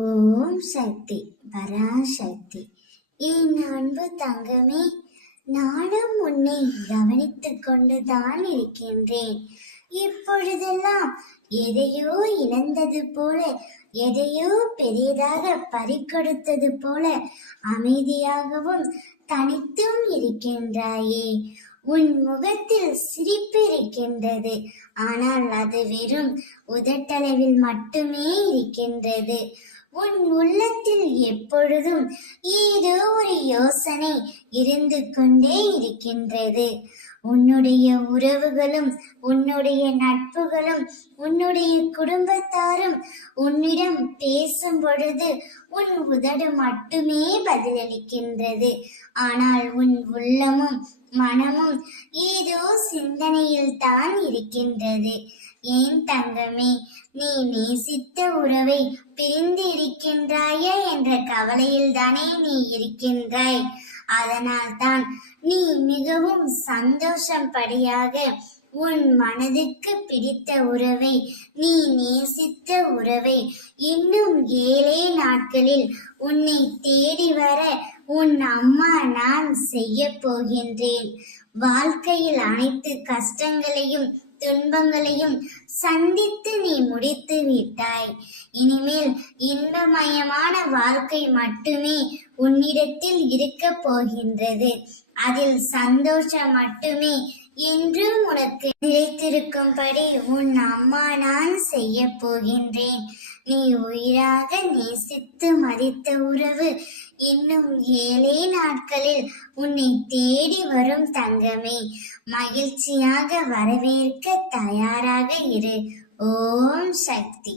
ஓம் சக்தி பராசக்தி. என் அன்பு தங்கமே, நானும் உன்னை கவனித்துக் கொண்டுதான் இருக்கின்றேன். இப்பொழுதெல்லாம் எதையோ இழந்தது போல, எதையோ பெரியதாக பறிகொடுத்தது போல அமைதியாகவும் தனித்தும் இருக்கின்றாயே. உன் முகத்தில் சிரிப்பு இருக்கின்றது, ஆனால் அது வெறும் உதட்டளவில் மட்டுமே இருக்கின்றது. உன் உள்ளத்தில் எப்பொழுதும் ஏதோ ஒரு யோசனை இருந்து கொண்டே இருக்கின்றது. உன்னுடைய உறவுகளும், உன்னுடைய நட்புகளும், உன்னுடைய குடும்பத்தாரும் உன்னிடம் பேசும் பொழுது உன் உதடு மட்டுமே பதிலளிக்கின்றது. ஆனால் உன் உள்ளமும் மனமும் ஏதோ சிந்தனையில் தான் இருக்கின்றது. ஏன் தங்கமே, நீ நேசித்த உறவை பிரிந்து இருக்கின்றாயா என்ற கவலையில் தானே நீ இருக்கின்றாய். அதனால் தான் நீ மிகவும் சந்தோஷப்படியாக உன் மனதுக்கு பிடித்த உறவை, நீ நேசித்த உறவை இன்னும் 7 நாட்களில் உன்னை தேடி வர உன் அம்மா நான் செய்ய போகின்றேன். வாழ்க்கையில் அனைத்து கஷ்டங்களையும் துன்பங்களையும் சந்தித்து நீ முடித்து விட்டாய். இனிமேல் இன்பமயமான வாழ்க்கை மட்டுமே உன்னிடத்தில் இருக்க போகின்றது. அதில் சந்தோஷம் மட்டுமே என்றும் உனக்கு நிலைத்திருக்கும்படி உன் அம்மா நான் செய்ய போகின்றேன். நீ உயிராக நேசித்து மதித்த உறவு இன்னும் 7 நாட்களில் உன்னை தேடி வரும் தங்கமே. மகிழ்ச்சியாக வரவேற்க தயாராக இரு. ஓம் சக்தி.